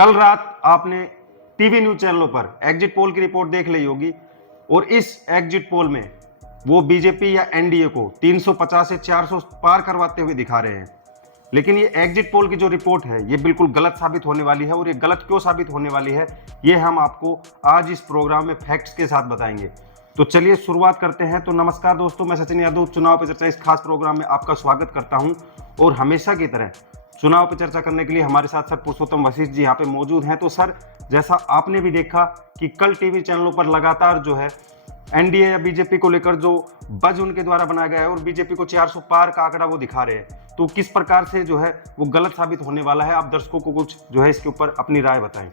कल रात आपने टीवी न्यूज चैनलों पर एग्जिट पोल की रिपोर्ट देख ली होगी और इस एग्जिट पोल में वो बीजेपी या एनडीए को 350 से 400 पार करवाते हुए दिखा रहे हैं। लेकिन ये एग्जिट पोल की जो रिपोर्ट है ये बिल्कुल गलत साबित होने वाली है और ये गलत क्यों साबित होने वाली है ये हम आपको आज इस प्रोग्राम में फैक्ट्स के साथ बताएंगे। तो चलिए शुरुआत करते हैं। तो नमस्कार दोस्तों, मैं सचिन यादव चुनाव पर चर्चा इस खास प्रोग्राम में आपका स्वागत करता हूं और हमेशा की तरह चुनाव पर चर्चा करने के लिए हमारे साथ सर पुरुषोत्तम वशिष्ठ जी यहाँ पे मौजूद हैं। तो सर, जैसा आपने भी देखा कि कल टीवी चैनलों पर लगातार जो है एनडीए या बीजेपी को लेकर जो बज उनके द्वारा बनाया गया है और बीजेपी को 400 पार का आंकड़ा वो दिखा रहे हैं, तो किस प्रकार से जो है वो गलत साबित होने वाला है, आप दर्शकों को कुछ जो है इसके ऊपर अपनी राय बताएं।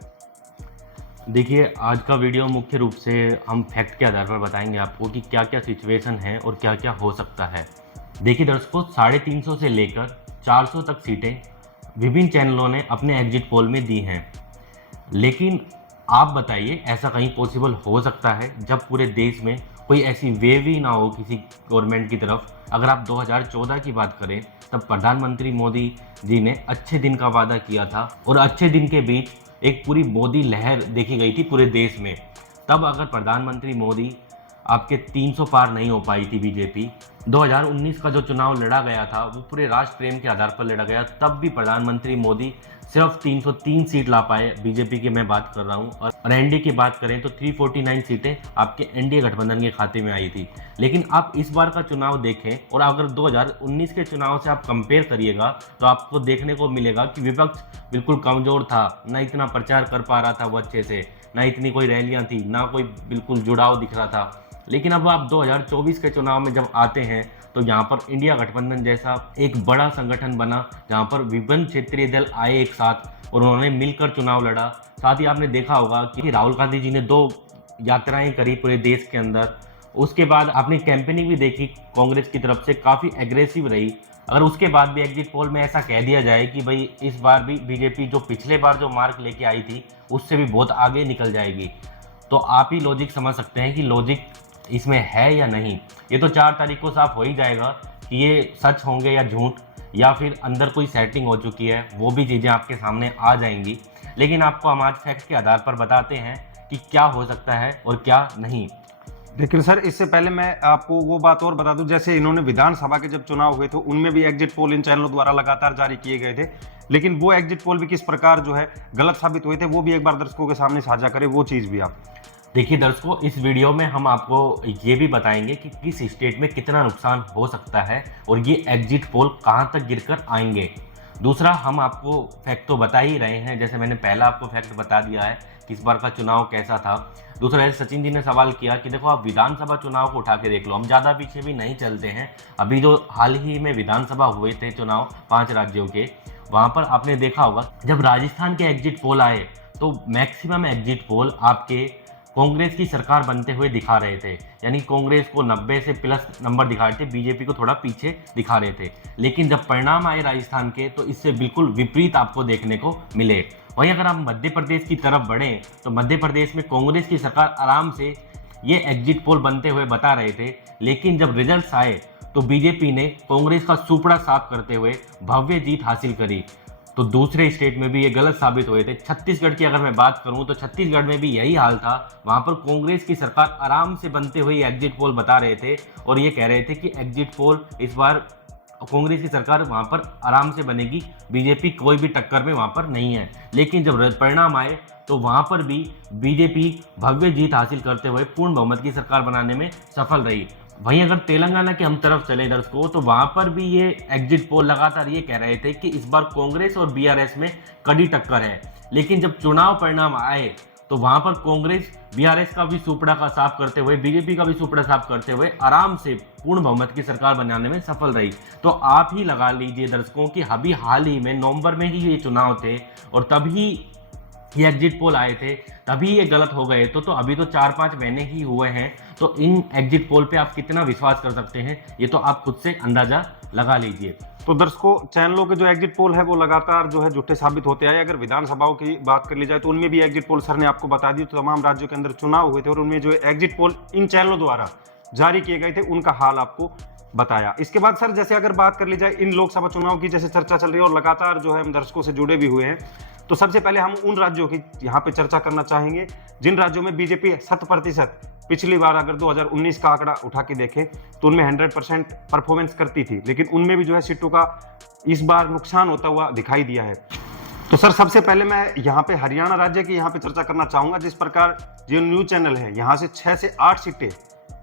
देखिए, आज का वीडियो मुख्य रूप से हम फैक्ट के आधार पर बताएंगे आपको कि क्या क्या सिचुएशन है और क्या क्या हो सकता है। देखिए दर्शकों, 350 से लेकर 400 तक सीटें विभिन्न चैनलों ने अपने एग्जिट पोल में दी हैं। लेकिन आप बताइए, ऐसा कहीं पॉसिबल हो सकता है जब पूरे देश में कोई ऐसी वेव ही ना हो किसी गवर्नमेंट की तरफ। अगर आप 2014 की बात करें, तब प्रधानमंत्री मोदी जी ने अच्छे दिन का वादा किया था और अच्छे दिन के बीच एक पूरी मोदी लहर देखी गई थी पूरे देश में। तब अगर प्रधानमंत्री मोदी आपके 300 पार नहीं हो पाई थी बीजेपी, 2019 का जो चुनाव लड़ा गया था वो पूरे राष्ट्र प्रेम के आधार पर लड़ा गया, तब भी प्रधानमंत्री मोदी सिर्फ 303 सीट ला पाए, बीजेपी की मैं बात कर रहा हूँ। और एनडीए की बात करें तो 349 सीटें आपके एनडीए गठबंधन के खाते में आई थी। लेकिन आप इस बार का चुनाव देखें और अगर 2019 के चुनाव से आप कंपेयर करिएगा तो आपको देखने को मिलेगा कि विपक्ष बिल्कुल कमजोर था, ना इतना प्रचार कर पा रहा था वो अच्छे से, ना इतनी कोई रैलियां थी, ना कोई बिल्कुल जुड़ाव दिख रहा था। लेकिन अब आप 2024 के चुनाव में जब आते हैं तो यहाँ पर इंडिया गठबंधन जैसा एक बड़ा संगठन बना, जहाँ पर विभिन्न क्षेत्रीय दल आए एक साथ और उन्होंने मिलकर चुनाव लड़ा। साथ ही आपने देखा होगा कि राहुल गांधी जी ने 2 यात्राएं करी पूरे देश के अंदर। उसके बाद आपने कैंपेनिंग भी देखी, कांग्रेस की तरफ से काफ़ी एग्रेसिव रही। अगर उसके बाद भी एग्जिट पोल में ऐसा कह दिया जाए कि भाई इस बार भी बीजेपी जो पिछले बार जो मार्क लेके आई थी उससे भी बहुत आगे निकल जाएगी, तो आप ही लॉजिक समझ सकते हैं कि लॉजिक इसमें है या नहीं। ये तो 4 तारीख को साफ हो ही जाएगा कि ये सच होंगे या झूठ, या फिर अंदर कोई सेटिंग हो चुकी है, वो भी चीज़ें आपके सामने आ जाएंगी। लेकिन आपको हम आज फैक्ट के आधार पर बताते हैं कि क्या हो सकता है और क्या नहीं। लेकिन सर, इससे पहले मैं आपको वो बात और बता दूं, जैसे इन्होंने विधानसभा के जब चुनाव हुए थे उनमें भी एग्जिट पोल इन चैनलों द्वारा लगातार जारी किए गए थे, लेकिन वो एग्जिट पोल भी किस प्रकार जो है गलत साबित हुए थे वो भी एक बार दर्शकों के सामने साझा करें, वो चीज़ भी आप देखिए दर्शकों, इस वीडियो में हम आपको ये भी बताएंगे कि किस स्टेट में कितना नुकसान हो सकता है और ये एग्जिट पोल कहाँ तक गिरकर आएंगे। दूसरा, हम आपको फैक्ट तो बता ही रहे हैं, जैसे मैंने पहला आपको फैक्ट बता दिया है कि इस बार का चुनाव कैसा था। दूसरा, जैसे सचिन जी ने सवाल किया कि देखो आप विधानसभा चुनाव को उठा के देख लो, हम ज़्यादा पीछे भी नहीं चलते हैं। अभी जो हाल ही में विधानसभा हुए थे चुनाव 5 राज्यों के, वहाँ पर आपने देखा होगा जब राजस्थान के एग्जिट पोल आए तो मैक्सिमम एग्जिट पोल आपके कांग्रेस की सरकार बनते हुए दिखा रहे थे, यानी कांग्रेस को 90 से प्लस नंबर दिखा रहे थे, बीजेपी को थोड़ा पीछे दिखा रहे थे। लेकिन जब परिणाम आए राजस्थान के तो इससे बिल्कुल विपरीत आपको देखने को मिले। वहीं अगर हम मध्य प्रदेश की तरफ बढ़ें तो मध्य प्रदेश में कांग्रेस की सरकार आराम से ये एग्जिट पोल बनते हुए बता रहे थे, लेकिन जब रिजल्ट आए तो बीजेपी ने कांग्रेस का सुपड़ा साफ करते हुए भव्य जीत हासिल करी। तो दूसरे स्टेट में भी ये गलत साबित हुए थे। छत्तीसगढ़ की अगर मैं बात करूं तो छत्तीसगढ़ में भी यही हाल था, वहां पर कांग्रेस की सरकार आराम से बनते हुए एग्जिट पोल बता रहे थे और ये कह रहे थे कि एग्जिट पोल इस बार कांग्रेस की सरकार वहां पर आराम से बनेगी, बीजेपी कोई भी टक्कर में वहां पर नहीं है। लेकिन जब परिणाम आए तो वहां पर भी बीजेपी भव्य जीत हासिल करते हुए पूर्ण बहुमत की सरकार बनाने में सफल रही। वहीं अगर तेलंगाना की हम तरफ चले दर्शकों, तो वहां पर भी ये एग्जिट पोल लगातार ये कह रहे थे कि इस बार कांग्रेस और बीआरएस में कड़ी टक्कर है। लेकिन जब चुनाव परिणाम आए तो वहां पर कांग्रेस बीआरएस का भी सुपड़ा का साफ करते हुए, बीजेपी का भी सुपड़ा साफ करते हुए आराम से पूर्ण बहुमत की सरकार बनाने में सफल रही। तो आप ही लगा लीजिए दर्शकों कि अभी हाल ही में नवंबर में ही ये चुनाव थे और तभी ये एग्जिट पोल आए थे, तभी ये गलत हो गए। तो अभी तो 4-5 महीने ही हुए हैं, तो इन एग्जिट पोल पे आप कितना विश्वास कर सकते हैं ये तो आप खुद से अंदाजा लगा लीजिए। तो दर्शकों, चैनलों के जो एग्जिट पोल है वो लगातार जो है झूठे साबित होते आए। अगर विधानसभाओं की बात कर ली जाए तो उनमें भी एग्जिट पोल सर ने आपको बता दी, तो तमाम राज्यों के अंदर चुनाव हुए थे और उनमें जो एग्जिट पोल इन चैनलों द्वारा जारी किए गए थे उनका हाल आपको बताया। इसके बाद सर, जैसे अगर बात कर ली जाए इन लोकसभा चुनाव की, जैसे चर्चा चल रही है और लगातार जो है हम दर्शकों से जुड़े भी हुए हैं, तो सबसे पहले हम उन राज्यों की यहाँ पे चर्चा करना चाहेंगे जिन राज्यों में बीजेपी 100%, पिछली बार अगर 2019 का आंकड़ा उठा के देखें तो उनमें 100% परफॉर्मेंस करती थी, लेकिन उनमें भी जो है सीटों का इस बार नुकसान होता हुआ दिखाई दिया है। तो सर सबसे पहले मैं यहाँ पे हरियाणा राज्य की यहाँ पे चर्चा करना चाहूंगा। जिस प्रकार जो न्यूज चैनल है यहाँ से 6 से 8 सीटें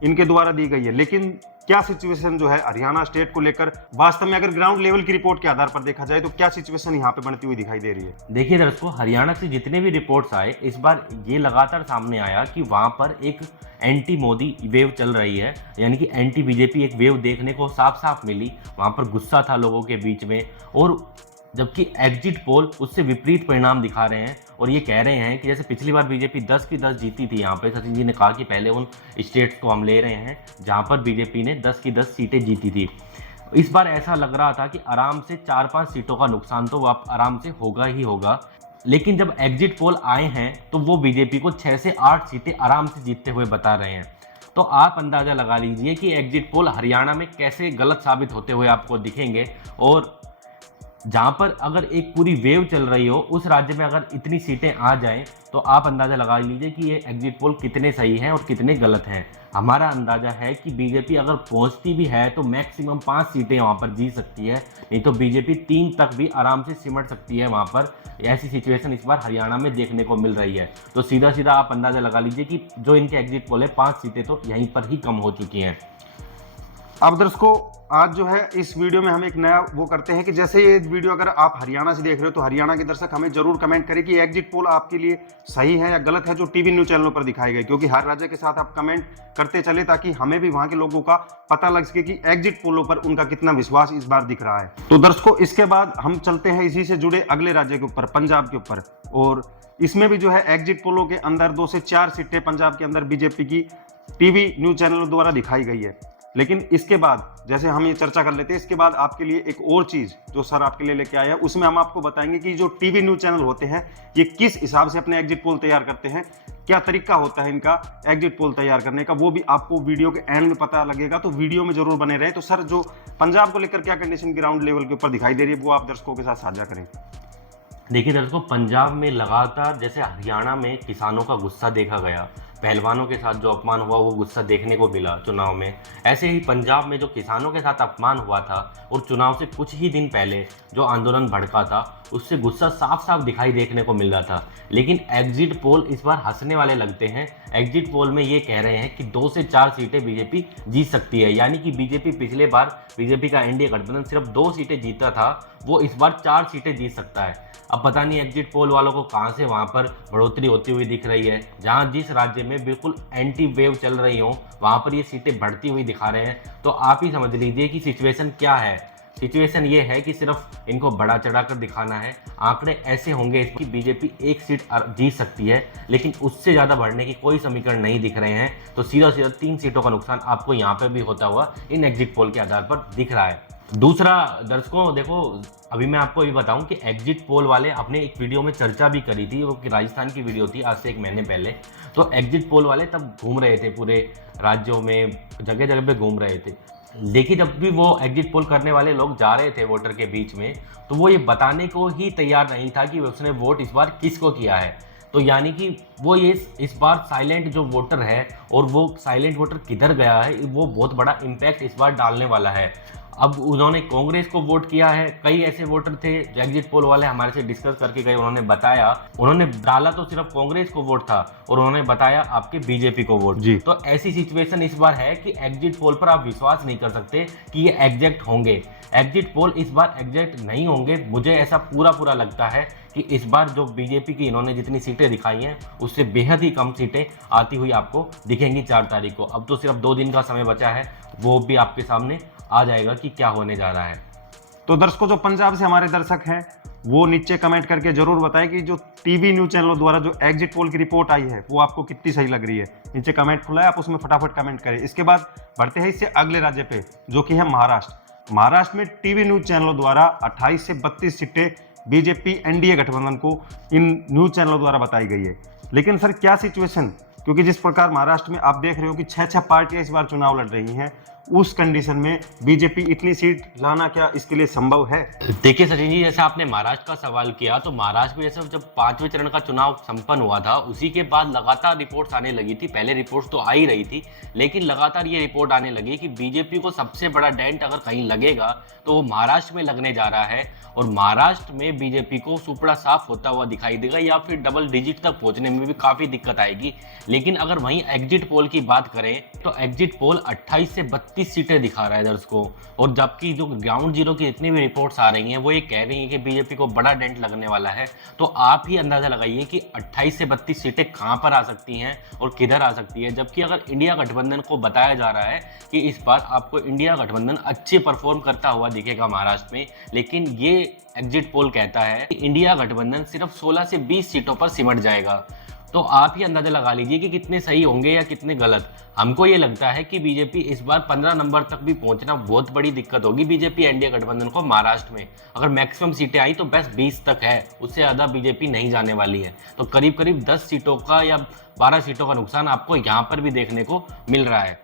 इनके द्वारा दी गई है, लेकिन क्या सिचुएशन जो है हरियाणा स्टेट को लेकर वास्तव में अगर ग्राउंड लेवल की रिपोर्ट के आधार पर देखा जाए तो क्या सिचुएशन यहाँ पे बनती हुई दिखाई दे रही है? देखिए दर्शकों, हरियाणा से जितने भी रिपोर्ट्स आए, इस बार ये लगातार सामने आया कि वहां पर एक एंटी मोदी वेव चल रही है, यानी कि एंटी बीजेपी एक वेव देखने को साफ साफ मिली। वहां पर गुस्सा था लोगों के बीच में, और जबकि एग्जिट पोल उससे विपरीत परिणाम दिखा रहे हैं और ये कह रहे हैं कि जैसे पिछली बार बीजेपी 10 की 10 जीती थी। यहाँ पे सचिन जी ने कहा कि पहले उन स्टेट्स को हम ले रहे हैं जहाँ पर बीजेपी ने 10 की 10 सीटें जीती थी। इस बार ऐसा लग रहा था कि आराम से 4-5 सीटों का नुकसान तो आराम से होगा ही होगा, लेकिन जब एग्जिट पोल आए हैं तो वो बीजेपी को 6 से 8 सीटें आराम से जीतते हुए बता रहे हैं। तो आप अंदाजा लगा लीजिए कि एग्जिट पोल हरियाणा में कैसे गलत साबित होते हुए आपको दिखेंगे, और जहां पर अगर एक पूरी वेव चल रही हो उस राज्य में अगर इतनी सीटें आ जाएं तो आप अंदाज़ा लगा लीजिए कि ये एग्जिट पोल कितने सही हैं और कितने गलत हैं। हमारा अंदाज़ा है कि बीजेपी अगर पहुंचती भी है तो मैक्सिमम 5 सीटें वहां पर जीत सकती है, नहीं तो बीजेपी 3 तक भी आराम से सिमट सकती है वहां पर। ऐसी सिचुएशन इस बार हरियाणा में देखने को मिल रही है। तो सीधा सीधा आप अंदाज़ा लगा लीजिए कि जो इनके एग्जिट पोल है 5 सीटें तो यहीं पर ही कम हो चुकी हैं। अब दर्शकों, आज जो है इस वीडियो में हम एक नया वो करते हैं कि जैसे ये वीडियो अगर आप हरियाणा से देख रहे हो तो हरियाणा के दर्शक हमें जरूर कमेंट करें कि एग्जिट पोल आपके लिए सही है या गलत है जो टीवी न्यूज चैनलों पर दिखाई गई, क्योंकि हर राज्य के साथ आप कमेंट करते चले ताकि हमें भी वहां के लोगों का पता लग सके कि एग्जिट पोलों पर उनका कितना विश्वास इस बार दिख रहा है। तो दर्शकों, इसके बाद हम चलते हैं इसी से जुड़े अगले राज्य के ऊपर, पंजाब के ऊपर, और इसमें भी जो है एग्जिट पोलों के अंदर 2 से 4 सीटें पंजाब के अंदर बीजेपी की टीवी न्यूज चैनलों द्वारा दिखाई गई है। लेकिन इसके बाद जैसे हम ये चर्चा कर लेते हैं, इसके बाद आपके लिए एक और चीज जो सर आपके लिए लेके आया है, उसमें हम आपको बताएंगे कि जो टीवी न्यूज चैनल होते हैं ये किस हिसाब से अपने एग्जिट पोल तैयार करते हैं, क्या तरीका होता है इनका एग्जिट पोल तैयार करने का, वो भी आपको वीडियो के एंड में पता लगेगा। तो वीडियो में जरूर बने रहे। तो सर, जो पंजाब को लेकर क्या कंडीशन ग्राउंड लेवल के ऊपर दिखाई दे रही है वो आप दर्शकों के साथ साझा करें। देखिए दर्शकों, पंजाब में लगातार जैसे हरियाणा में किसानों का गुस्सा देखा गया, पहलवानों के साथ जो अपमान हुआ वो गुस्सा देखने को मिला चुनाव में, ऐसे ही पंजाब में जो किसानों के साथ अपमान हुआ था और चुनाव से कुछ ही दिन पहले जो आंदोलन भड़का था उससे गुस्सा साफ साफ दिखाई देखने को मिल रहा था। लेकिन एग्जिट पोल इस बार हंसने वाले लगते हैं। एग्जिट पोल में ये कह रहे हैं कि 2 से 4 सीटें बीजेपी जीत सकती है, यानी कि बीजेपी पिछले बार बीजेपी का एनडीए गठबंधन सिर्फ 2 सीटें जीता था, वो इस बार 4 सीटें जीत सकता है। अब पता नहीं एग्जिट पोल वालों को कहां से वहां पर बढ़ोतरी होती हुई दिख रही है, जहां जिस राज्य में बिल्कुल एंटी वेव चल रही हो वहां पर ये सीटें बढ़ती हुई दिखा रहे हैं। तो आप ही समझ लीजिए कि सिचुएशन क्या है। सिचुएशन ये है कि सिर्फ इनको बड़ा चढ़ाकर दिखाना है। आंकड़े ऐसे होंगे कि बीजेपी 1 सीट जीत सकती है, लेकिन उससे ज़्यादा बढ़ने की कोई समीकरण नहीं दिख रहे हैं। तो सीधा सीधा 3 सीटों का नुकसान आपको यहाँ पर भी होता हुआ इन एग्जिट पोल के आधार पर दिख रहा है। दूसरा दर्शकों देखो, अभी मैं आपको ये बताऊं कि एग्जिट पोल वाले अपने एक वीडियो में चर्चा भी करी थी, वो कि राजस्थान की वीडियो थी आज से 1 महीने पहले। तो एग्जिट पोल वाले तब घूम रहे थे पूरे राज्यों में, जगह जगह पे घूम रहे थे। देखिए, जब भी वो एग्जिट पोल करने वाले लोग जा रहे थे वोटर के बीच में, तो वो ये बताने को ही तैयार नहीं था कि उसने वोट इस बार किसको किया है। तो यानी कि वो ये इस बार साइलेंट जो वोटर है और वो साइलेंट वोटर किधर गया है, वो बहुत बड़ा इम्पैक्ट इस बार डालने वाला है। अब उन्होंने कांग्रेस को वोट किया है, कई ऐसे वोटर थे जो एग्जिट पोल वाले हमारे से डिस्कस करके गए, उन्होंने बताया, उन्होंने डाला तो सिर्फ कांग्रेस को वोट था और उन्होंने बताया आपके बीजेपी को वोट। तो ऐसी सिचुएशन इस बार है कि एग्जिट पोल पर आप विश्वास नहीं कर सकते कि ये एग्जैक्ट होंगे। एग्जिट पोल इस बार एग्जैक्ट नहीं होंगे। मुझे ऐसा पूरा लगता है कि इस बार जो बीजेपी की इन्होंने जितनी सीटें दिखाई हैं उससे बेहद ही कम सीटें आती हुई आपको दिखेंगी 4 तारीख को। अब तो सिर्फ 2 दिन का समय बचा है, वो भी आपके सामने आ जाएगा कि क्या होने जा रहा है। तो दर्शकों, जो पंजाब से हमारे दर्शक हैं वो नीचे कमेंट करके जरूर बताएं कि जो टीवी न्यूज चैनलों द्वारा जो एग्जिट पोल की रिपोर्ट आई है वो आपको कितनी सही लग रही है। नीचे कमेंट खुला है, आप उसमें फटाफट कमेंट करें। इसके बाद बढ़ते हैं इससे अगले राज्य पे, जो कि है महाराष्ट्र। महाराष्ट्र में टीवी न्यूज चैनलों द्वारा 28 से 32 सीटें बीजेपी एनडीए गठबंधन को इन न्यूज चैनलों द्वारा बताई गई है। लेकिन सर क्या सिचुएशन, क्योंकि जिस प्रकार महाराष्ट्र में आप देख रहे हो कि 6 पार्टियां इस बार चुनाव लड़ रही हैं उस कंडीशन में बीजेपी इतनी सीट लाना क्या इसके लिए संभव है? देखिए सचिन जी, जैसे आपने महाराष्ट्र का सवाल किया, तो महाराष्ट्र में जैसे जब 5वें चरण का चुनाव संपन्न हुआ था, उसी के बाद लगातार रिपोर्ट्स आने लगी थी। पहले रिपोर्ट्स तो आ ही रही थी, लेकिन लगातार ये रिपोर्ट आने लगी कि बीजेपी को सबसे बड़ा डेंट अगर कहीं लगेगा तो वो महाराष्ट्र में लगने जा रहा है, और महाराष्ट्र में बीजेपी को सुपड़ा साफ होता हुआ दिखाई देगा, या फिर डबल डिजिट तक पहुंचने में भी काफ़ी दिक्कत आएगी। लेकिन अगर वहीं एग्जिट पोल की बात करें तो एग्जिट पोल 28 से 32 सीटें दिखा रहा है दर्शकों, और जबकि जो ग्राउंड जीरो की जितनी भी रिपोर्ट्स आ रही हैं वो ये कह रही हैं कि बीजेपी को बड़ा डेंट लगने वाला है। तो आप ही अंदाजा लगाइए कि 28 से 32 सीटें कहां पर आ सकती हैं और किधर आ सकती है। जबकि अगर इंडिया गठबंधन को बताया जा रहा है कि इस बार आपको इंडिया गठबंधन अच्छे परफॉर्म करता हुआ दिखेगा महाराष्ट्र में, लेकिन ये एग्जिट पोल कहता है कि इंडिया गठबंधन सिर्फ 16 से 20 सीटों पर सिमट जाएगा। तो आप ही अंदाजा लगा लीजिए कि कितने सही होंगे या कितने गलत। हमको ये लगता है कि बीजेपी इस बार 15 नंबर तक भी पहुंचना बहुत बड़ी दिक्कत होगी बीजेपी एनडीए गठबंधन को महाराष्ट्र में। अगर मैक्सिमम सीटें आई तो बस 20 तक है, उससे ज़्यादा बीजेपी नहीं जाने वाली है। तो करीब करीब 10 सीटों का या 12 सीटों का नुकसान आपको यहाँ पर भी देखने को मिल रहा है।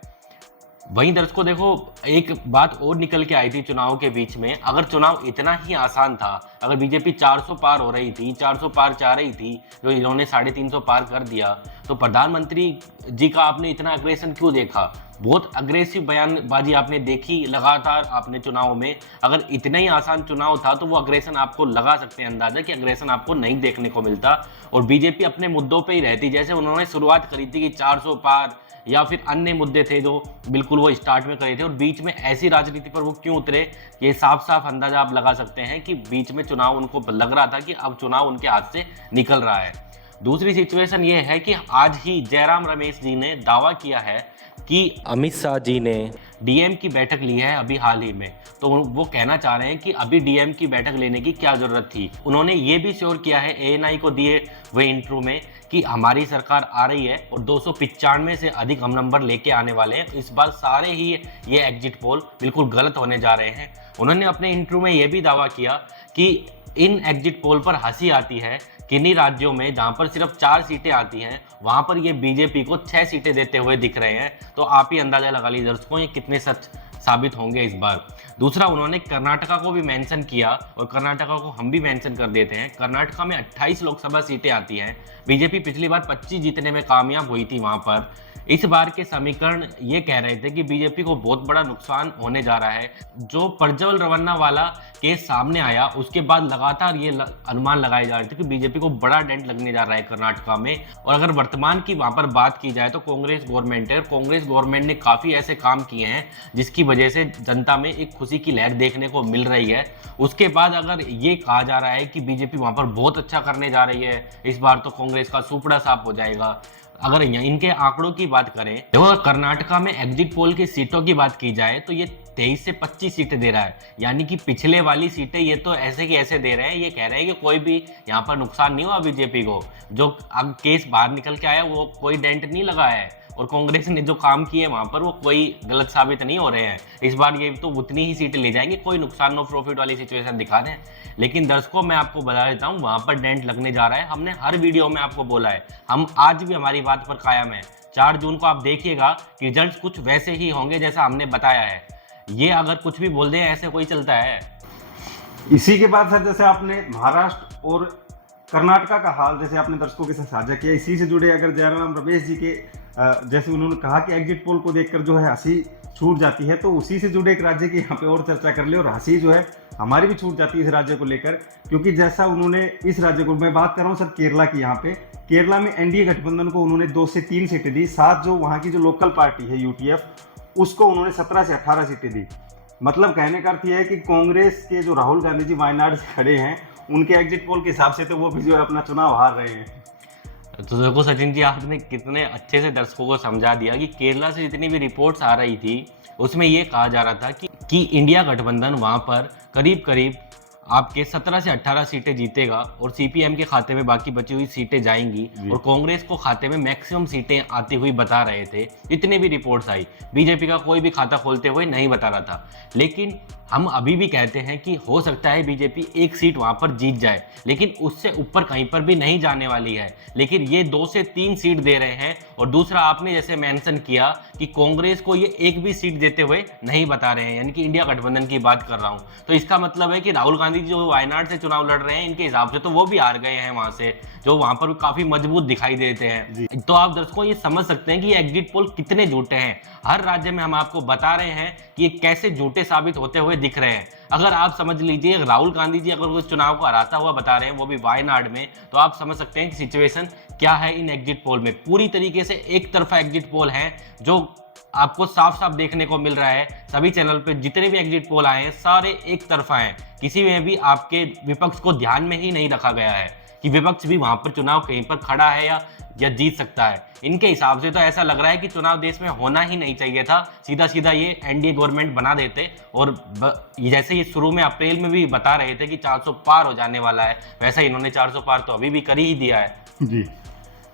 वहीं दर्शकों देखो, एक बात और निकल के आई थी चुनाव के बीच में, अगर चुनाव इतना ही आसान था, अगर बीजेपी 400 पार हो रही थी, 400 पार चाह रही थी, जो इन्होंने 350 पार कर दिया, तो प्रधानमंत्री जी का आपने इतना अग्रेशन क्यों देखा? बहुत अग्रेसिव बयानबाजी आपने देखी लगातार आपने चुनाव में। अगर इतना ही आसान चुनाव था तो वो अग्रेशन आपको लगा सकते हैं अंदाजा कि अग्रेशन आपको नहीं देखने को मिलता, और बीजेपी अपने मुद्दों पे ही रहती। जैसे उन्होंने शुरुआत करी थी कि 400 पार, या फिर अन्य मुद्दे थे जो बिल्कुल वो स्टार्ट में करे थे, और बीच में ऐसी राजनीति पर वो क्यों उतरे, ये साफ साफ अंदाजा आप लगा सकते हैं कि बीच में चुनाव उनको लग रहा था कि अब चुनाव उनके हाथ से निकल रहा है। दूसरी सिचुएशन ये है कि आज ही जयराम रमेश जी ने दावा किया है कि अमित शाह जी ने डीएम की बैठक ली है अभी हाल ही में, तो वो कहना चाह रहे हैं कि अभी डीएम की बैठक लेने की क्या जरूरत थी। उन्होंने ये भी श्योर किया है एएनआई को दिए हुए इंटरव्यू में कि हमारी सरकार आ रही है और 295 से अधिक हम नंबर लेके आने वाले हैं। इस बार सारे ही ये एग्जिट पोल बिल्कुल गलत होने जा रहे हैं। उन्होंने अपने इंटरव्यू में ये भी दावा किया कि इन एग्जिट पोल पर हंसी आती है, किन्हीं राज्यों में जहां पर सिर्फ 4 सीटें आती हैं वहां पर ये बीजेपी को 6 सीटें देते हुए दिख रहे हैं। तो आप ही अंदाजा लगा लीजिए दर्शकों ये कितने सच साबित होंगे इस बार। दूसरा, उन्होंने कर्नाटका को भी मेंशन किया, और कर्नाटका को हम भी मेंशन कर देते हैं। कर्नाटका में 28 लोकसभा सीटें आती हैं। बीजेपी पिछली बार 25 जीतने में कामयाब हुई थी वहां पर। इस बार के समीकरण ये कह रहे थे कि बीजेपी को बहुत बड़ा नुकसान होने जा रहा है। जो प्रज्वल रवन्ना वाला केस सामने आया उसके बाद लगातार ये अनुमान लगाए जा रहे थे कि बीजेपी को बड़ा डेंट लगने जा रहा है कर्नाटका में। और अगर वर्तमान की वहां पर बात की जाए तो कांग्रेस गवर्नमेंट है, कांग्रेस गवर्नमेंट ने काफी ऐसे काम किए हैं जिसकी वजह से जनता में एक खुशी की लहर देखने को मिल रही है। उसके बाद अगर ये कहा जा रहा है कि बीजेपी वहां पर बहुत अच्छा करने जा रही है, इस बार तो कांग्रेस का सुपड़ा साफ हो जाएगा। अगर इनके आंकड़ों की बात करें, देखो कर्नाटका में एग्जिट पोल की सीटों की बात की जाए तो ये 23 से 25 सीटें दे रहा है, यानी कि पिछले वाली सीटें ये तो ऐसे की ऐसे दे रहे हैं। ये कह रहे हैं कि कोई भी यहाँ पर नुकसान नहीं हुआ बीजेपी को, जो अब केस बाहर निकल के आया वो कोई डेंट नहीं लगा है, और कांग्रेस ने जो काम किए वहां पर वो कोई गलत साबित नहीं हो रहे हैं। इस बार ये तो उतनी ही सीटें ले जाएंगे, कोई नुकसान नो प्रॉफिट वाली सिचुएशन दिखा रहे हैं। लेकिन दर्शकों मैं आपको बता देता हूँ वहां पर डेंट लगने जा रहा है। हमने हर वीडियो में आपको बोला है, हम आज भी हमारी बात पर कायम है। 4 जून को आप देखिएगा कि रिजल्ट कुछ वैसे ही होंगे जैसा हमने बताया है। ये अगर कुछ भी बोल दें ऐसे कोई चलता है। इसी के बाद सर जैसे आपने महाराष्ट्र और कर्नाटका का हाल जैसे आपने दर्शकों के साथ साझा किया, इसी से जुड़े अगर जयराम रमेश जी के जैसे उन्होंने कहा कि एग्जिट पोल को देखकर जो है हंसी छूट जाती है, तो उसी से जुड़े एक राज्य की यहाँ पे और चर्चा कर ले, और हंसी जो है हमारी भी छूट जाती है इस राज्य को लेकर। क्योंकि जैसा उन्होंने इस राज्य को, मैं बात कर रहा हूँ सर केरला की, यहाँ पे केरला में एनडीए गठबंधन को उन्होंने 2 से 3 सीटें दी, साथ जो वहाँ की जो लोकल पार्टी है यूटीएफ उसको उन्होंने 17 से 18 सीटें दी। मतलब कहने का अर्थ यह है कि कांग्रेस के जो राहुल गांधी जी वायनाड से खड़े हैं उनके एग्जिट पोल के हिसाब से तो वो भी जो है अपना चुनाव हार रहे हैं। तो देखो सचिन जी, आपने कितने अच्छे से दर्शकों को समझा दिया कि केरला से जितनी भी रिपोर्ट्स आ रही थी उसमें ये कहा जा रहा था कि इंडिया गठबंधन वहाँ पर करीब करीब आपके 17 से 18 सीटें जीतेगा और सीपीएम के खाते में बाकी बची हुई सीटें जाएंगी और कांग्रेस को खाते में मैक्सिमम सीटें आती हुई बता रहे थे। जितने भी रिपोर्ट्स आई, बीजेपी का कोई भी खाता खोलते हुए नहीं बता रहा था। लेकिन हम अभी भी कहते हैं कि हो सकता है बीजेपी एक सीट वहां पर जीत जाए, लेकिन उससे ऊपर कहीं पर भी नहीं जाने वाली है। लेकिन ये 2 से 3 सीट दे रहे हैं। और दूसरा, आपने जैसे मेंशन किया कि कांग्रेस को ये एक भी सीट देते हुए नहीं बता रहे हैं, यानी कि इंडिया गठबंधन की बात कर रहा हूं। तो इसका मतलब है कि राहुल गांधी जी जो वायनाड से चुनाव लड़ रहे हैं, इनके हिसाब से तो वो भी हार गए हैं वहां से, जो वहां पर काफी मजबूत दिखाई देते हैं। तो आप दर्शकों ये समझ सकते हैं कि ये एग्जिट पोल कितने झूठे हैं। हर राज्य में हम आपको बता रहे हैं कि ये कैसे झूठे साबित होते हुए दिख रहे हैं। अगर आप समझ लीजिए राहुल गांधी जी अगर उस चुनाव को हराता हुआ बता रहे हैं, वो भी वायनाड में, तो आप समझ सकते हैं कि सिचुएशन क्या है इन एग्जिट पोल में। पूरी तरीके से एक तरफा एग्जिट पोल है, जो आपको साफ साफ देखने को मिल रहा है। सभी चैनल पे जितने भी एग्जिट पोल आए हैं सारे एक तरफा हैं। किसी में भी आपके विपक्ष को ध्यान में ही नहीं रखा गया है कि विपक्ष भी वहां पर चुनाव कहीं पर खड़ा है या जीत सकता है। इनके हिसाब से तो ऐसा लग रहा है कि चुनाव देश में होना ही नहीं चाहिए था, सीधा सीधा ये एनडीए गवर्नमेंट बना देते। और जैसे ये शुरू में अप्रैल में भी बता रहे थे कि 400 पार हो जाने वाला है, वैसा इन्होंने 400 पार तो अभी भी कर ही दिया है जी।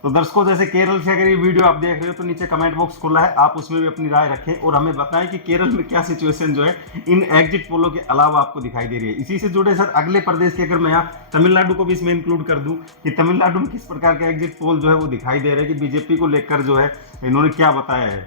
तो दर्शकों, जैसे केरल से अगर ये वीडियो आप देख रहे हो तो नीचे कमेंट बॉक्स खुला है, आप उसमें भी अपनी राय रखें और हमें बताएं कि केरल में क्या सिचुएशन जो है इन एग्जिट पोलों के अलावा आपको दिखाई दे रही है। इसी से जुड़े सर अगले प्रदेश के, अगर मैं यहाँ तमिलनाडु को भी इसमें इंक्लूड कर दूं कि तमिलनाडु में किस प्रकार के एग्जिट पोल जो है वो दिखाई दे रहे हैं कि बीजेपी को लेकर जो है इन्होंने क्या बताया है।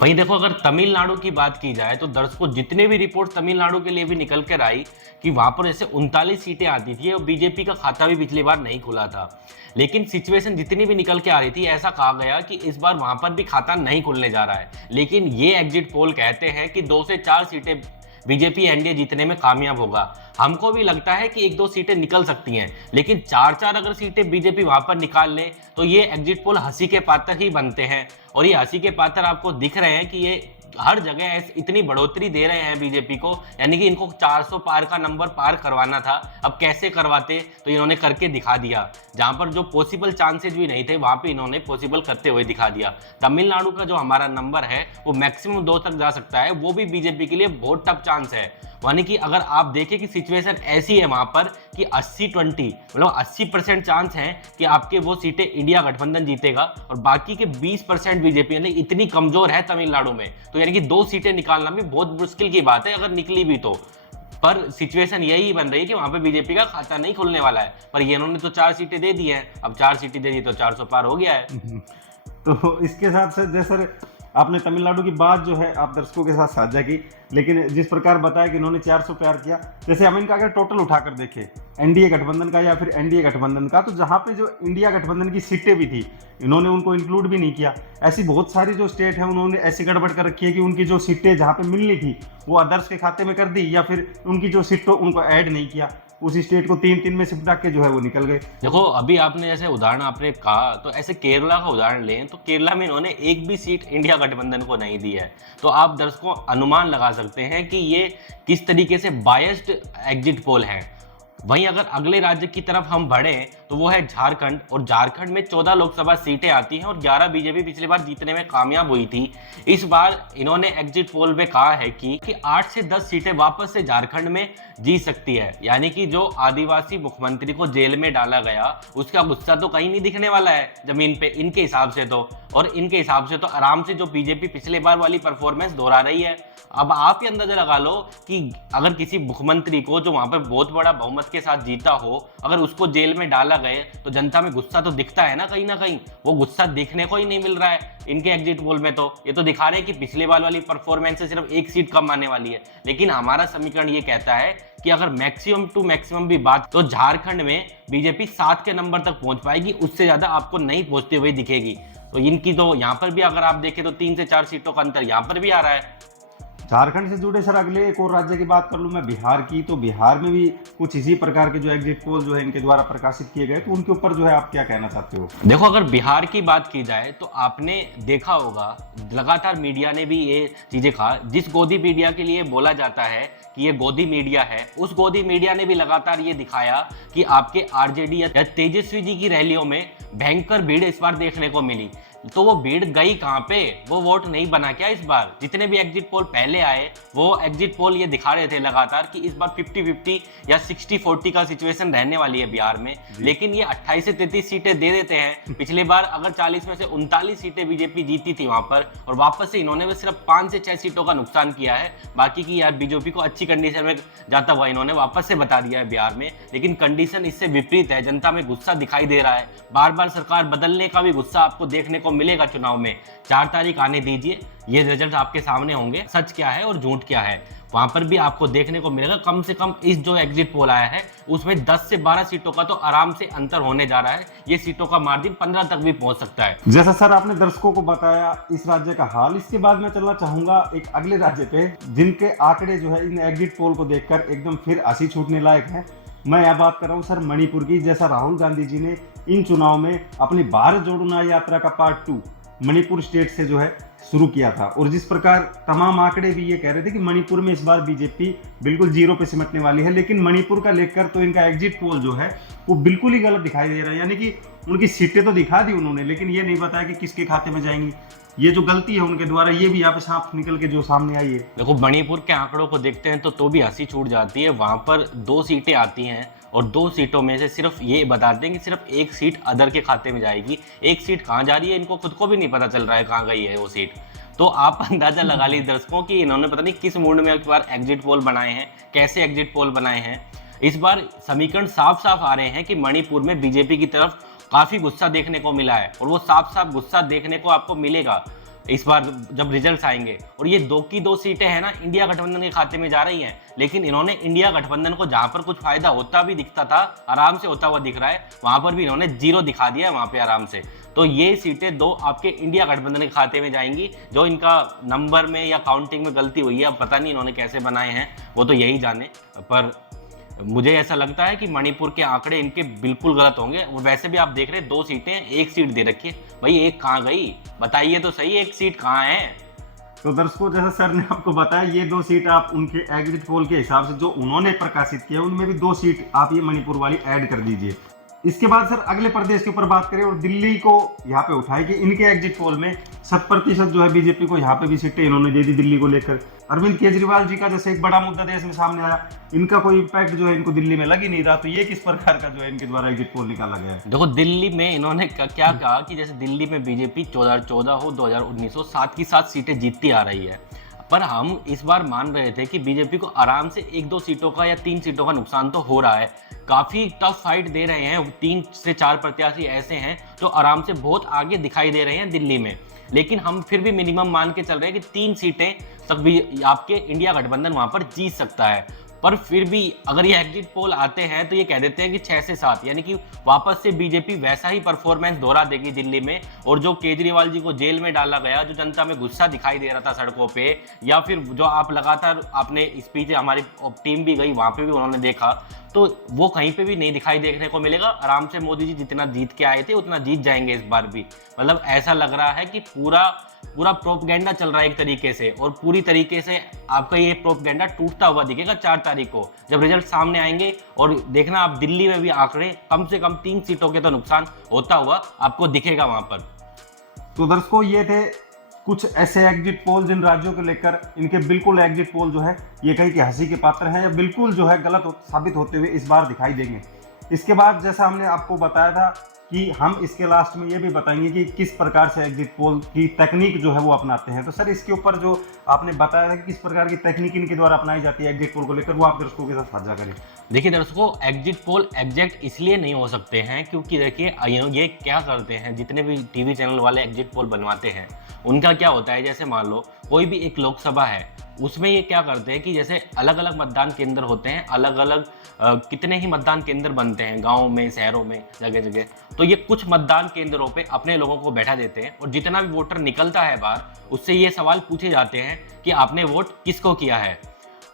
वहीं देखो, अगर तमिलनाडु की बात की जाए तो दर्शकों जितने भी रिपोर्ट तमिलनाडु के लिए भी निकल कर आई कि वहां पर जैसे 39 सीटें आती थी और बीजेपी का खाता भी पिछली बार नहीं खुला था। लेकिन सिचुएशन जितनी भी निकल के आ रही थी, ऐसा कहा गया कि इस बार वहां पर भी खाता नहीं खुलने जा रहा है। लेकिन ये एग्जिट पोल कहते हैं कि 2 से 4 सीटें बीजेपी एनडीए जीतने में कामयाब होगा। हमको भी लगता है कि 1-2 सीटें निकल सकती हैं, लेकिन 4-4 अगर सीटें बीजेपी वहां पर निकाल ले तो ये एग्जिट पोल हंसी के पात्र ही बनते हैं। और ये हंसी के पात्र आपको दिख रहे हैं कि ये हर जगह इतनी बढ़ोतरी दे रहे हैं बीजेपी को, यानी कि इनको 400 पार का नंबर पार करवाना था। अब कैसे करवाते, तो इन्होंने करके दिखा दिया। जहां पर जो पॉसिबल चांसेस भी नहीं थे, वहां पे इन्होंने पॉसिबल करते हुए दिखा दिया। तमिलनाडु का जो हमारा नंबर है वो मैक्सिमम 2 तक जा सकता है, वो भी बीजेपी के लिए बहुत टफ चांस है। यानी कि अगर आप देखें कि सिचुएशन ऐसी है वहां पर कि 80-20 मतलब 80% चांस है कि आपके वो सीटें इंडिया गठबंधन जीतेगा और बाकी के 20% बीजेपी, यानी इतनी कमजोर है तमिलनाडु में। तो यानी कि 2 सीटें निकालना भी बहुत मुश्किल की बात है अगर निकली भी तो। पर सिचुएशन यही बन रही है कि वहां पे बीजेपी का खाता नहीं खुलने वाला है। पर ये इन्होंने तो 4 सीटें दे दी हैं, अब 4 सीटें दे दी तो 400 पार हो गया है। तो इसके साथ साथ जैसे आपने तमिलनाडु की बात जो है आप दर्शकों के साथ साझा की, लेकिन जिस प्रकार बताया कि इन्होंने 400 पार किया, जैसे हम इनका अगर टोटल उठाकर देखें एनडीए गठबंधन का या फिर एनडीए गठबंधन का, तो जहां पे जो इंडिया गठबंधन की सीटें भी थी इन्होंने उनको इंक्लूड भी नहीं किया। ऐसी बहुत सारी जो स्टेट है उन्होंने ऐसी गड़बड़ कर रखी है कि उनकी जो सीटें जहां पे मिलनी थी वो अदर्स के खाते में कर दी, या फिर उनकी जो सीटों उनको ऐड नहीं किया। उसी स्टेट को 3-3 में सिपटा के जो है वो निकल गए। देखो, अभी आपने जैसे उदाहरण आपने कहा, तो ऐसे केरला का उदाहरण लें तो केरला में इन्होंने एक भी सीट इंडिया गठबंधन को नहीं दी है। तो आप दर्शकों अनुमान लगा सकते हैं कि ये किस तरीके से बायस्ड एग्जिट पोल है। वहीं अगर अगले राज्य की तरफ हम बढ़ें तो वो है झारखंड, और झारखंड में 14 लोकसभा सीटें आती हैं और 11 बीजेपी पिछली बार जीतने में कामयाब हुई थी। इस बार इन्होंने एग्जिट पोल में कहा है कि 8 से 10 सीटें वापस से झारखंड में जीत सकती है। यानी कि जो आदिवासी मुख्यमंत्री को जेल में डाला गया उसका गुस्सा तो कहीं नहीं दिखने वाला है जमीन पे, इनके हिसाब से तो। और इनके हिसाब से तो आराम से जो बीजेपी पिछले बार वाली परफॉर्मेंस दोहरा रही है। अब आप ये अंदाजा लगा लो कि अगर किसी मुख्यमंत्री को जो वहां पर बहुत बड़ा बहुमत के साथ जीता हो, अगर उसको जेल में डाला गए तो जनता में गुस्सा तो दिखता है ना कहीं। वो गुस्सा देखने को ही नहीं मिल रहा है इनके एग्जिट पोल में। तो ये तो दिखा रहे हैं कि पिछले बार वाली परफॉर्मेंस से सिर्फ 1 सीट कम आने वाली है। लेकिन हमारा समीकरण ये कहता है कि अगर मैक्सिमम टू मैक्सिमम भी बात, तो झारखंड में बीजेपी 7 के नंबर तक पहुंच पाएगी, उससे ज्यादा आपको नहीं पहुंचती हुई दिखेगी। तो इनकी तो यहाँ पर भी अगर आप देखें तो 3 से 4 सीटों का अंतर यहाँ पर भी आ रहा है। झारखंड से जुड़े सर अगले एक और राज्य की बात कर लूँ मैं, बिहार की। तो बिहार में भी कुछ इसी प्रकार के जो एग्जिट पोल जो है इनके द्वारा प्रकाशित किए गए, तो उनके ऊपर जो है आप क्या कहना चाहते हो? देखो, अगर बिहार की बात की जाए तो आपने देखा होगा लगातार मीडिया ने भी ये चीजें कहा। जिस गोदी मीडिया के लिए बोला जाता है कि ये गोदी मीडिया है, उस गोदी मीडिया ने भी लगातार ये दिखाया कि आपके आरजेडी या तेजस्वी जी की रैलियों में भयंकर भीड़ इस बार देखने को मिली। तो वो भीड़ गई कहाँ पे, वो वोट नहीं बना क्या इस बार? जितने भी एग्जिट पोल पहले आए वो एग्जिट पोल ये दिखा रहे थे लगातार कि इस बार 50-50 या 60-40 का सिचुएशन रहने वाली है बिहार में, लेकिन ये 28 से 33 सीटें दे देते हैं। पिछली बार अगर 40 में से 39 सीटें बीजेपी जीती थी वहां पर, और वापस से इन्होंने सिर्फ 5 से 6 सीटों का नुकसान किया है। बाकी की यार बीजेपी को अच्छी कंडीशन में जाता हुआ इन्होंने वापस से बता दिया है बिहार में, लेकिन कंडीशन इससे विपरीत है। जनता में गुस्सा दिखाई दे रहा है, बार बार सरकार बदलने का भी गुस्सा आपको देखने को मिलेगा चुनाव में। 4 तारीख आने दीजिए, ये रिजल्ट आपके सामने होंगे, सच क्या है और झूठ क्या है वहां पर भी आपको देखने को मिलेगा। कम से कम इस जो एग्जिट पोल आया है उसमें 10 से 12 सीटों का तो आराम से अंतर होने जा रहा है। ये सीटों का मार्जिन 15 तक भी पहुंच सकता है। जैसा सर आपने दर्शकों को बताया इस राज्य का हाल, इसके बाद मैं चलना चाहूंगा एक अगले राज्य पे जिनके आंकड़े जो है इन एग्जिट पोल को देखकर एकदम फिर हंसी छूटने लायक है। मैं यह बात कर रहा हूँ सर मणिपुर की। जैसा राहुल गांधी जी ने इन चुनाव में अपनी भारत जोड़ो न्याय यात्रा का पार्ट 2 मणिपुर स्टेट से जो है शुरू किया था, और जिस प्रकार तमाम आंकड़े भी ये कह रहे थे कि मणिपुर में इस बार बीजेपी बिल्कुल जीरो पे सिमटने वाली है, लेकिन मणिपुर का लेकर तो इनका एग्जिट पोल जो है वो बिल्कुल ही गलत दिखाई दे रहा है। यानी कि उनकी सीटें तो दिखा दी उन्होंने, लेकिन ये नहीं बताया कि किसके खाते में जाएंगी। ये जो गलती है उनके द्वारा, ये भी यहाँ पे साफ निकल के जो सामने आई है। देखो मणिपुर के आंकड़ों को देखते हैं तो भी हंसी छूट जाती है। वहां पर 2 सीटें आती हैं और 2 सीटों में से सिर्फ ये बताते हैं कि सिर्फ 1 सीट अदर के खाते में जाएगी। 1 सीट कहाँ जा रही है इनको खुद को भी नहीं पता चल रहा है कहाँ गई है वो सीट। तो आप अंदाजा लगा लीजिए दर्शकों कि इन्होंने पता नहीं किस मूड में एक बार एग्जिट पोल बनाए हैं, कैसे एग्जिट पोल बनाए हैं। इस बार समीकरण साफ साफ आ रहे हैं कि मणिपुर में बीजेपी की तरफ काफी गुस्सा देखने को मिला है, और वो साफ साफ गुस्सा देखने को आपको मिलेगा इस बार जब रिजल्ट्स आएंगे। और ये 2 की 2 सीटें हैं ना इंडिया गठबंधन के खाते में जा रही हैं, लेकिन इन्होंने इंडिया गठबंधन को जहां पर कुछ फायदा होता भी दिखता था, आराम से होता हुआ दिख रहा है, वहां पर भी इन्होंने 0 दिखा दिया है वहां पे आराम से। तो ये सीटें 2 आपके इंडिया गठबंधन के खाते में जाएंगी। जो इनका नंबर में या काउंटिंग में गलती हुई है, अब पता नहीं इन्होंने कैसे बनाए हैं, वो तो यही जाने। पर मुझे ऐसा लगता है कि मणिपुर के आंकड़े इनके बिल्कुल गलत होंगे। और वैसे भी आप देख रहे हैं 2 सीटें, 1 सीट दे रखी है, भाई 1 कहाँ गई बताइए तो सही, 1 सीट कहाँ है? तो दर्शकों जैसा सर ने आपको बताया, ये 2 सीट आप उनके एग्जिट पोल के हिसाब से जो उन्होंने प्रकाशित किया उनमें भी 2 सीट आप ये मणिपुर वाली ऐड कर दीजिए। इसके बाद सर अगले प्रदेश के ऊपर बात करें और दिल्ली को यहाँ पे उठाए कि इनके एग्जिट पोल में 7% जो है बीजेपी को यहाँ पे भी सीटें इन्होंने दे दी दिल्ली को लेकर। अरविंद केजरीवाल जी का जैसे एक बड़ा मुद्दा देश में सामने आया, इनका कोई इम्पैक्ट जो है इनको दिल्ली में लग ही नहीं रहा। तो ये किस प्रकार का जो है इनके द्वारा एग्जिट पोल निकाला गया है? देखो दिल्ली में इन्होंने क्या कहा कि जैसे दिल्ली में बीजेपी 2014 हो 2019 हो 7 की 7 सीटें जीतती आ रही है, पर हम इस बार मान रहे थे कि बीजेपी को आराम से 1-2 सीटों का या 3 सीटों का नुकसान तो हो रहा है। काफी टफ फाइट दे रहे हैं, 3 से 4 प्रत्याशी ऐसे हैं जो आराम से बहुत आगे दिखाई दे रहे हैं दिल्ली में, लेकिन हम फिर भी मिनिमम मान के चल रहे हैं कि 3 सीटें तक भी आपके इंडिया गठबंधन वहां पर जीत सकता है। पर फिर भी अगर ये एग्जिट पोल आते हैं तो ये कह देते हैं कि 6 से 7, यानी कि वापस से बीजेपी वैसा ही परफॉर्मेंस दोहरा देगी दिल्ली में। और जो केजरीवाल जी को जेल में डाला गया, जो जनता में गुस्सा दिखाई दे रहा था सड़कों पे, या फिर जो आप लगातार आपने स्पीच, हमारी टीम भी गई वहां पे भी उन्होंने देखा, तो वो कहीं पे भी नहीं दिखाई देखने को मिलेगा। आराम से मोदी जी जितना जीत के आए थे उतना जीत जाएंगे इस बार भी। मतलब ऐसा लग रहा है कि पूरा प्रोपगेंडा चल रहा है एक तरीके से, और पूरी तरीके से आपका ये प्रोपगेंडा टूटता हुआ दिखेगा 4 तारीख को जब रिजल्ट सामने आएंगे। और देखना आप दिल्ली में भी आंकड़े कम से कम 3 सीटों के तो नुकसान होता हुआ आपको दिखेगा वहां पर। तो दर्शकों ये थे कुछ ऐसे एग्जिट पोल जिन राज्यों को लेकर इनके बिल्कुल एग्जिट पोल जो है ये कहीं की हंसी के पात्र हैं या बिल्कुल जो है गलत साबित होते हुए इस बार दिखाई देंगे। इसके बाद जैसा हमने आपको बताया था कि हम इसके लास्ट में ये भी बताएंगे कि किस प्रकार से एग्जिट पोल की तकनीक जो है वो अपनाते हैं। तो सर इसके ऊपर जो आपने बताया था कि किस प्रकार की तकनीक इनके द्वारा अपनाई जाती है एग्जिट पोल को लेकर, वो आप दर्शकों के साथ साझा करें। देखिए दर्शकों, एग्जिट पोल एग्जैक्ट इसलिए नहीं हो सकते हैं क्योंकि देखिए ये क्या करते हैं, जितने भी टीवी चैनल वाले एग्जिट पोल बनवाते हैं उनका क्या होता है, जैसे मान लो कोई भी एक लोकसभा है, उसमें ये क्या करते हैं कि जैसे अलग अलग मतदान केंद्र होते हैं, अलग अलग कितने ही मतदान केंद्र बनते हैं गाँव में, शहरों में, जगह जगह। तो ये कुछ मतदान केंद्रों पे अपने लोगों को बैठा देते हैं और जितना भी वोटर निकलता है बाहर, उससे ये सवाल पूछे जाते हैं कि आपने वोट किसको किया है।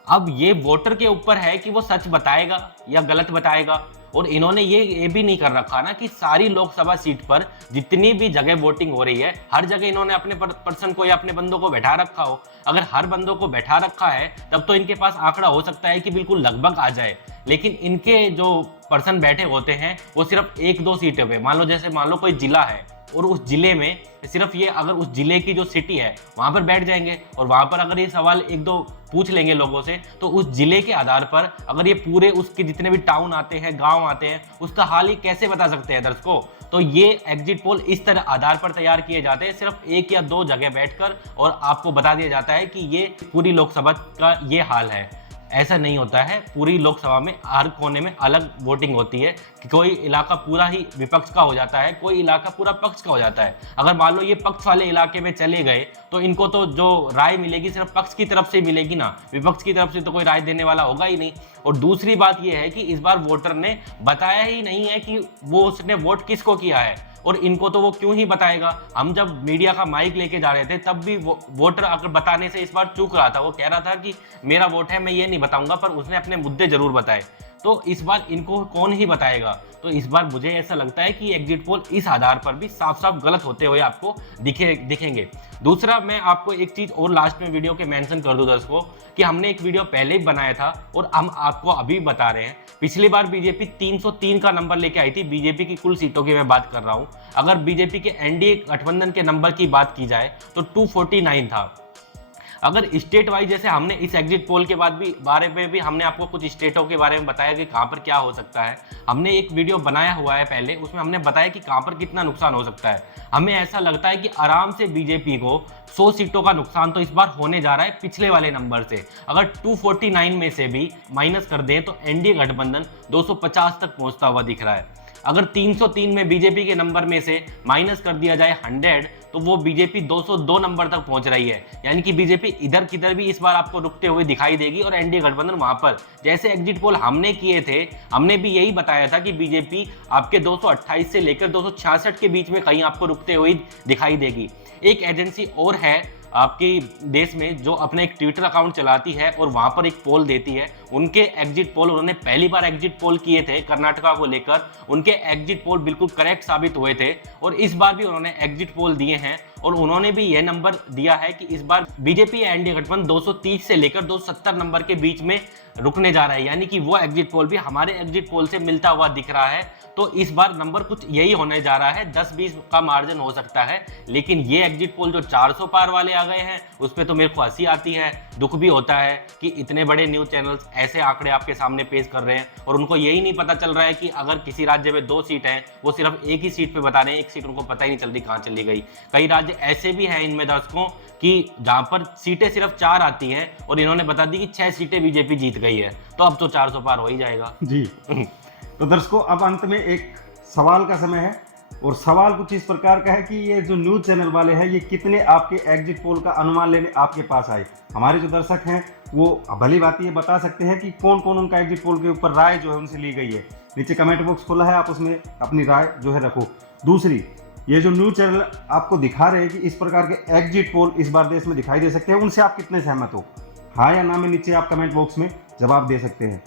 अब ये वोटर के ऊपर है कि वो सच बताएगा या गलत बताएगा। और इन्होंने ये भी नहीं कर रखा ना कि सारी लोकसभा सीट पर जितनी भी जगह वोटिंग हो रही है हर जगह इन्होंने अपने पर्सन को या अपने बंदों को बैठा रखा हो। अगर हर बंदों को बैठा रखा है तब तो इनके पास आंकड़ा हो सकता है कि बिल्कुल लगभग आ जाए, लेकिन इनके जो पर्सन बैठे होते हैं वो सिर्फ 1-2 सीटों पे, मान लो कोई जिला है और उस जिले में सिर्फ ये अगर उस जिले की जो सिटी है वहां पर बैठ जाएंगे और वहां पर अगर ये सवाल एक दो पूछ लेंगे लोगों से, तो उस जिले के आधार पर अगर ये पूरे उसके जितने भी टाउन आते हैं, गांव आते हैं, उसका हाल ही कैसे बता सकते हैं दर्शकों। तो ये एग्जिट पोल इस तरह आधार पर तैयार किए जाते हैं, सिर्फ एक या दो जगह बैठकर, और आपको बता दिया जाता है कि ये पूरी लोकसभा का ये हाल है। ऐसा नहीं होता है, पूरी लोकसभा में हर कोने में अलग वोटिंग होती है कि कोई इलाका पूरा ही विपक्ष का हो जाता है, कोई इलाका पूरा पक्ष का हो जाता है। अगर मान लो ये पक्ष वाले इलाके में चले गए तो इनको तो जो राय मिलेगी सिर्फ पक्ष की तरफ से मिलेगी ना, विपक्ष की तरफ से तो कोई राय देने वाला होगा ही नहीं। और दूसरी बात यह है कि इस बार वोटर ने बताया ही नहीं है कि वो उसने वोट किसको किया है, और इनको तो वो क्यों ही बताएगा। हम जब मीडिया का माइक लेके जा रहे थे तब भी वोटर अगर बताने से इस बार चूक रहा था, वो कह रहा था कि मेरा वोट है, मैं ये नहीं बताऊंगा, पर उसने अपने मुद्दे जरूर बताए। तो इस बार इनको कौन ही बताएगा। तो इस बार मुझे ऐसा लगता है कि एग्जिट पोल इस आधार पर भी साफ साफ गलत होते हुए आपको दिखेंगे। दूसरा, मैं आपको एक चीज और लास्ट में वीडियो के मेंशन कर दूं दर्शकों कि हमने एक वीडियो पहले ही बनाया था और हम आपको अभी बता रहे हैं। पिछली बार बीजेपी 303 का नंबर लेके आई थी, बीजेपी की कुल सीटों की मैं बात कर रहा हूं। अगर बीजेपी के एनडीए गठबंधन के नंबर की बात की जाए तो 249 था। अगर स्टेट वाइज, जैसे हमने इस एग्जिट पोल के बारे में भी हमने आपको कुछ स्टेटों के बारे में बताया कि कहां पर क्या हो सकता है। हमने एक वीडियो बनाया हुआ है पहले, उसमें हमने बताया कि कहां पर कितना नुकसान हो सकता है। हमें ऐसा लगता है कि आराम से बीजेपी को 100 सीटों का नुकसान तो इस बार होने जा रहा है पिछले वाले नंबर से। अगर 249 में से भी माइनस कर दें तो एनडीए गठबंधन 250 तक पहुंचता हुआ दिख रहा है। अगर 303 में बीजेपी के नंबर में से माइनस कर दिया जाए 100, तो वो बीजेपी 202 नंबर तक पहुंच रही है। यानी कि बीजेपी इधर किधर भी इस बार आपको रुकते हुए दिखाई देगी और एनडीए गठबंधन वहां पर, जैसे एग्जिट पोल हमने किए थे, हमने भी यही बताया था कि बीजेपी आपके 228 से लेकर 266 के बीच में कहीं आपको रुकते हुए दिखाई देगी। एक एजेंसी और है आपके देश में जो अपने एक ट्विटर अकाउंट चलाती है और वहां पर एक पोल देती है। उनके एग्जिट पोल, उन्होंने पहली बार एग्जिट पोल किए थे कर्नाटका को लेकर, उनके एग्जिट पोल बिल्कुल करेक्ट साबित हुए थे और इस बार भी उन्होंने एग्जिट पोल दिए हैं और उन्होंने भी यह नंबर दिया है कि इस बार बीजेपी या एनडीए गठबंधन 230 से लेकर 270 नंबर के बीच में रुकने जा रहा है। यानी कि वो एग्जिट पोल भी हमारे एग्जिट पोल से मिलता हुआ दिख रहा है। तो इस बार नंबर कुछ यही होने जा रहा है, 10-20 का मार्जिन हो सकता है। लेकिन ये एग्जिट पोल जो 400 पार वाले आ गए हैं, उस पर तो मेरे को हंसी आती है, दुख भी होता है कि इतने बड़े न्यूज चैनल्स ऐसे आंकड़े आपके सामने पेश कर रहे हैं और उनको यही नहीं पता चल रहा है कि अगर किसी राज्य में 2 सीट हैं, वो सिर्फ एक ही सीट पे बता रहे हैं, एक सीट उनको पता ही नहीं चल रही कहाँ चली गई। कई राज्य ऐसे भी हैं इनमें दर्शकों कि जहां पर सीटें सिर्फ 4 आती हैं और इन्होंने बता दी कि 6 सीटें बीजेपी जीत गई है। तो अब तो 400 पार हो ही जाएगा जी। तो दर्शकों, अब अंत में एक सवाल का समय है और सवाल कुछ इस प्रकार का है कि ये जो न्यूज चैनल वाले हैं, ये कितने आपके एग्जिट पोल का अनुमान लेने आपके पास आए। हमारे जो दर्शक हैं वो भली बात ये बता सकते हैं कि कौन कौन उनका एग्जिट पोल के ऊपर राय जो है उनसे ली गई है। नीचे कमेंट बॉक्स खोला है, आप उसमें अपनी राय जो है रखो। दूसरी, ये जो न्यूज चैनल आपको दिखा रहे हैं कि इस प्रकार के एग्जिट पोल इस बार देश में दिखाई दे सकते हैं, उनसे आप कितने सहमत हो, हाँ या ना में नीचे आप कमेंट बॉक्स में जवाब दे सकते हैं।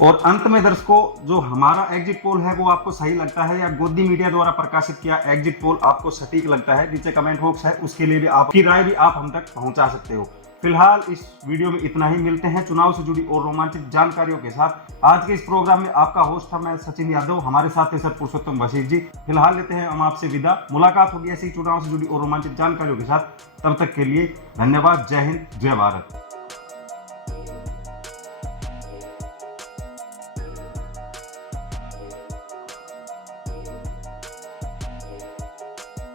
और अंत में दर्शकों, जो हमारा एग्जिट पोल है वो आपको सही लगता है या गोदी मीडिया द्वारा प्रकाशित किया एग्जिट पोल आपको सटीक लगता है, नीचे कमेंट बॉक्स है, उसके लिए भी आपकी राय भी आप हम तक पहुंचा सकते हो। फिलहाल इस वीडियो में इतना ही, मिलते हैं चुनाव से जुड़ी और रोमांचक जानकारियों के साथ। आज के इस प्रोग्राम में आपका होस्ट था मैं सचिन यादव, हमारे साथ थे सर पुरुषोत्तम बशीर जी। फिलहाल लेते हैं हम आपसे विदा, मुलाकात होगी ऐसी चुनाव से जुड़ी और रोमांचक जानकारियों के साथ। तब तक के लिए धन्यवाद। जय हिंद, जय भारत।